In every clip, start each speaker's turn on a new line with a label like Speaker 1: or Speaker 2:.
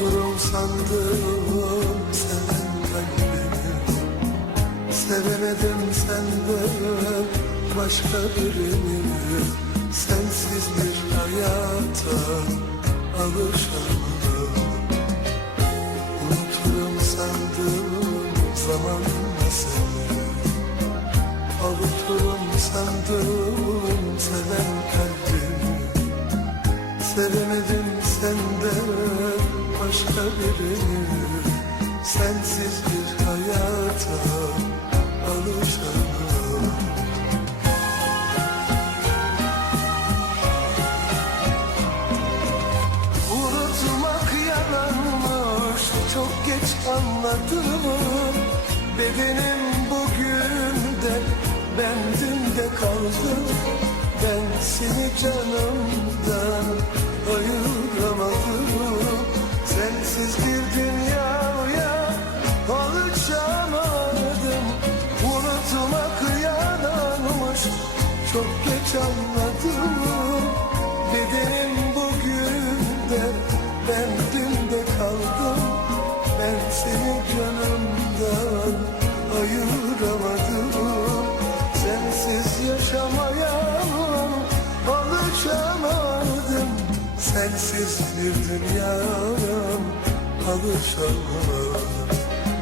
Speaker 1: Avuturum sandım seven kalbimi. Sevemedim senden başka birini. Sensiz bir hayata alışamam Unuturum sandım zamanla seni Avuturum sandım seven kalbimi. Sevemedim senden başka birini Sensiz bir hayata alışamam Unutmak yalanmış çok geç anladım. Bedenim bugün de ben dün de kaldım Ben seni canımdan Sensiz bir dünyaya alışamadım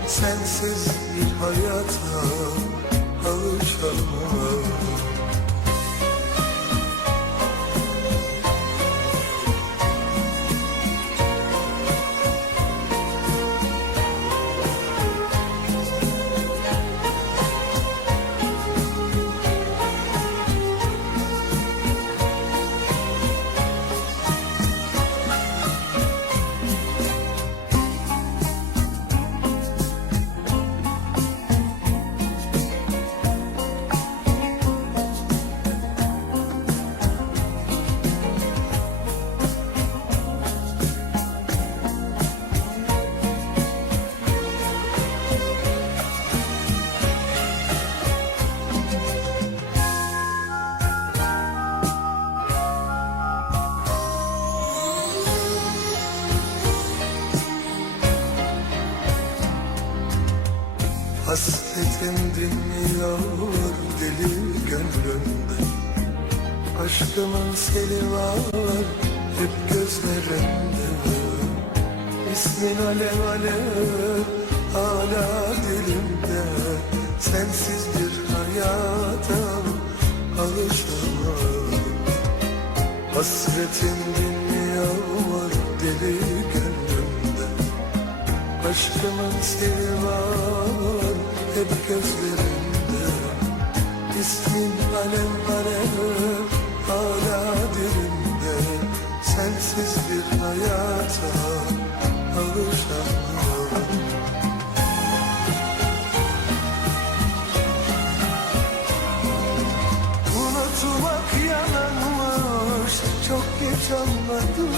Speaker 1: Sensiz bir hayata alışamadım Hasretin dinmiyor deli gönlümde? Aşkımın seli var hep gözlerinde İsmin alev alev hala dilimde. Sensiz bir hayata alışamam Hasretin dinmiyor deli gönlümde? Aşkımın seni var İsmin alev alev hala dilimde Sensiz bir hayata alışamam Unutmak yalanmış çok geç anladım.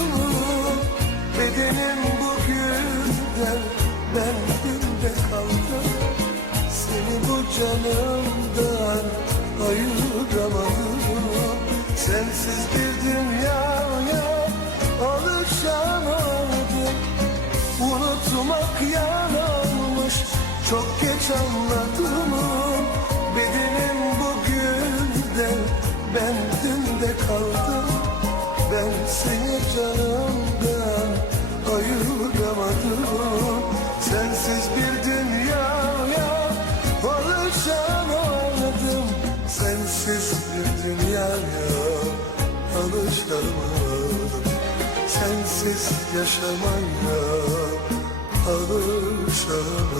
Speaker 1: Bedenim bugünden ben canımdan ayıramadım. Sensiz bir dünyaya alışamadım Unutmak yalanmış çok geç anladım. Bedenim bugünden ben dün de kaldım. Ben seni canımdan Sensiz yaşamaya alışamadım